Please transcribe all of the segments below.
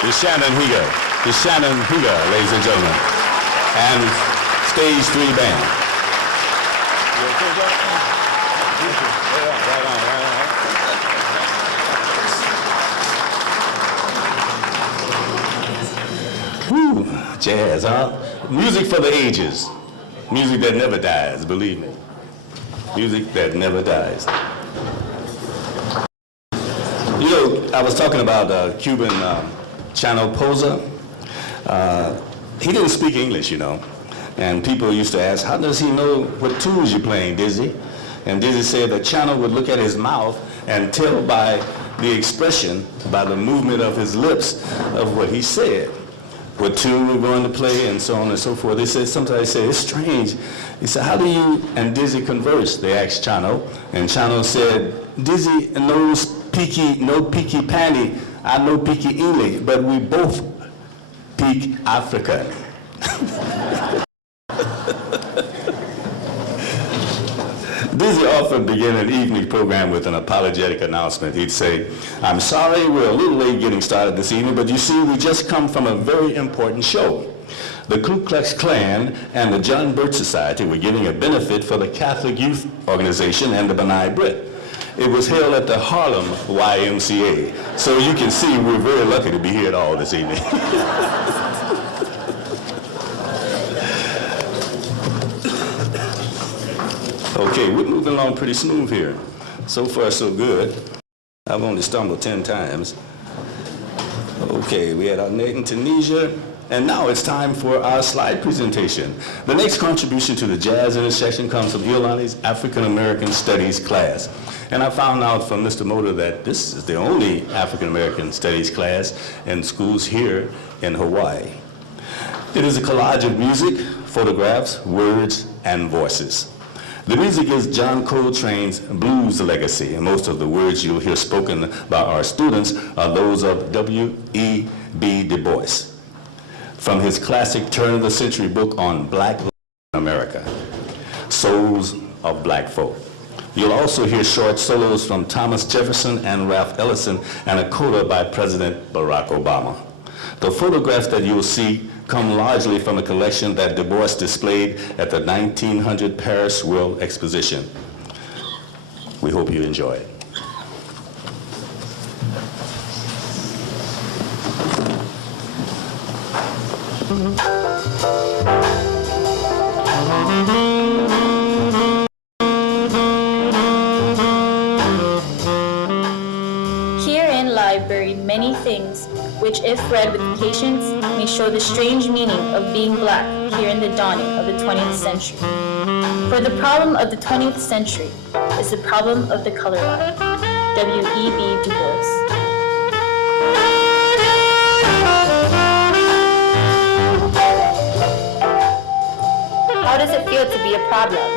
The Shannon Higa, ladies and gentlemen, and Stage 3 Band. Whew, jazz, huh? Music for the ages. Music that never dies, believe me. Music that never dies. You know, I was talking about Cuban Chano Poza. He didn't speak English, you know. And people used to ask, how does he know what tools you're playing, Dizzy? And Dizzy said that Chano would look at his mouth and tell by the expression, by the movement of his lips, of what he said, what tune we're going to play, and so on and so forth. They said, sometimes they say, it's strange. He said, how do you and Dizzy converse? They asked Chano, and Chano said, Dizzy knows no peaky panty, I know peaky English, but we both speak African. Dizzy often began an evening program with an apologetic announcement. He'd say, I'm sorry we're a little late getting started this evening, but you see, we just come from a very important show. The Ku Klux Klan and the John Birch Society were giving a benefit for the Catholic Youth Organization and the B'nai B'rith. It was held at the Harlem YMCA. So you can see we're very lucky to be here at all this evening. Okay, we're moving along pretty smooth here. So far, so good. I've only stumbled 10 times. Okay, we had our night in Tunisia, and now it's time for our slide presentation. The next contribution to the jazz intersection comes from Iolani's African American Studies class. And I found out from Mr. Motor that this is the only African American Studies class in schools here in Hawaii. It is a collage of music, photographs, words, and voices. The music is John Coltrane's blues legacy, and most of the words you'll hear spoken by our students are those of W.E.B. Du Bois, from his classic turn-of-the-century book on Black life in America, Souls of Black Folk. You'll also hear short solos from Thomas Jefferson and Ralph Ellison, and a coda by President Barack Obama. The photographs that you'll see come largely from a collection that Du Bois displayed at the 1900 Paris World Exposition. We hope you enjoy it. Herein lie buried many things which, if read with patience, may show the strange meaning of being black here in the dawning of the 20th century. For the problem of the 20th century is the problem of the color line. W.E.B. Du Bois. How does it feel to be a problem?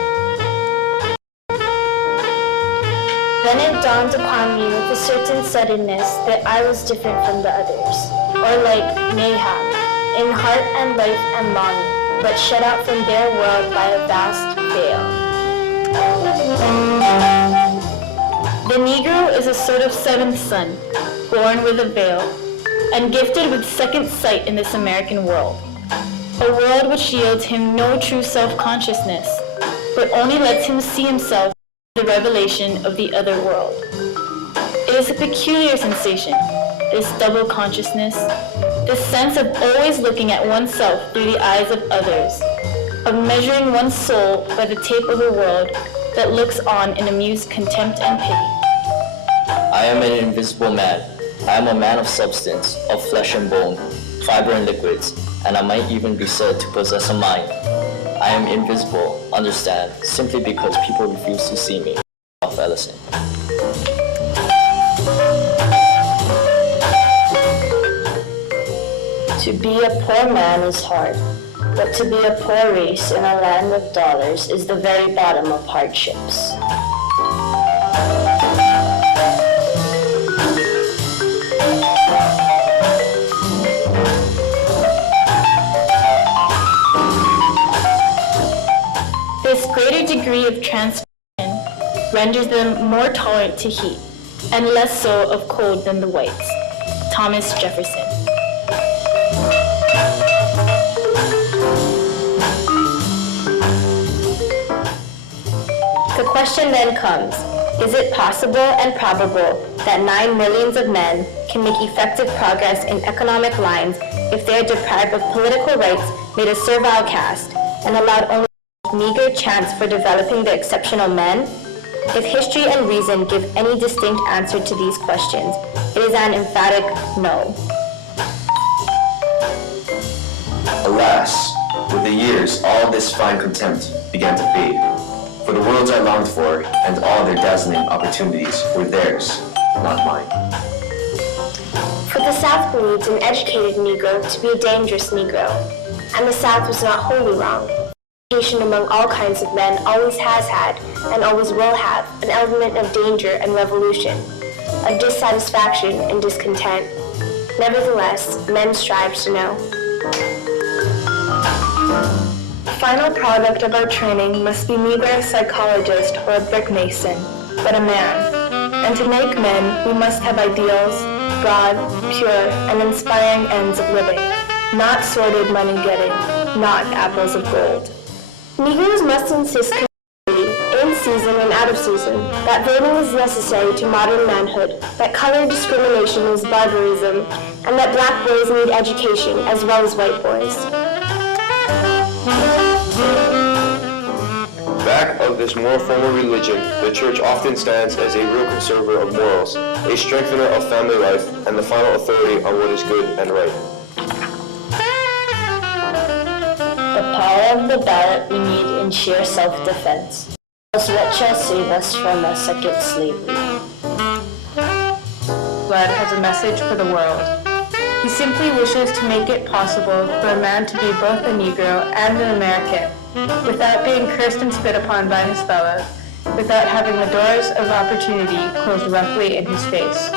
Then it dawned upon me with a certain suddenness that I was different from the others, or like mayhap, in heart and life and longing, but shut out from their world by a vast veil. The Negro is a sort of seventh son, born with a veil, and gifted with second sight in this American world, a world which yields him no true self-consciousness, but only lets him see himself the revelation of the other world. It is a peculiar sensation, this double consciousness, this sense of always looking at oneself through the eyes of others, of measuring one's soul by the tape of a world that looks on in amused contempt and pity. I am an invisible man. I am a man of substance, of flesh and bone, fiber and liquids, and I might even be said to possess a mind. I am invisible, understand, simply because people refuse to see me. Ralph Ellison. To be a poor man is hard, but to be a poor race in a land of dollars is the very bottom of hardships. This greater degree of transformation renders them more tolerant to heat, and less so of cold than the whites. Thomas Jefferson. question then comes, is it possible and probable that 9 millions of men can make effective progress in economic lines if they are deprived of political rights, made a servile caste, and allowed only a meager chance for developing the exceptional men? If history and reason give any distinct answer to these questions, it is an emphatic no. Alas, with the years, all this fine contempt began to fade. For the worlds I longed for, and all their dazzling opportunities were theirs, not mine. For the South believes an educated Negro to be a dangerous Negro, and the South was not wholly wrong. Education among all kinds of men always has had, and always will have, an element of danger and revolution, of dissatisfaction and discontent. Nevertheless, men strive to know. The final product of our training must be neither a psychologist or a brick mason, but a man. And to make men, we must have ideals, broad, pure, and inspiring ends of living, not sordid money-getting, not apples of gold. Negroes must insist continually, in season and out of season, that voting is necessary to modern manhood, that color discrimination is barbarism, and that black boys need education as well as white boys. Back of this more formal religion, the church often stands as a real conserver of morals, a strengthener of family life, and the final authority on what is good and right. The power of the ballot we need in sheer self-defense. Else what shall save us from a second slavery? Blood has a message for the world. He simply wishes to make it possible for a man to be both a Negro and an American, without being cursed and spit upon by his fellows, without having the doors of opportunity closed roughly in his face.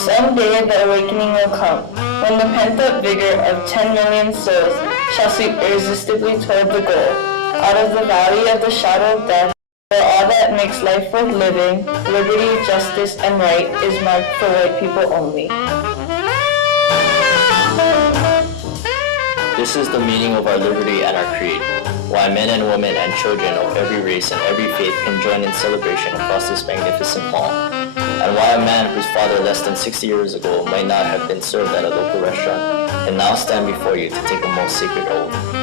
Someday the awakening will come, when the pent-up vigor of 10 million souls shall sweep irresistibly toward the goal, out of the valley of the shadow of death, where all that makes life worth living, liberty, justice, and right, is marked for white people only. This is the meaning of our liberty and our creed, why men and women and children of every race and every faith can join in celebration across this magnificent hall, and why a man whose father less than 60 years ago might not have been served at a local restaurant can now stand before you to take a most sacred oath.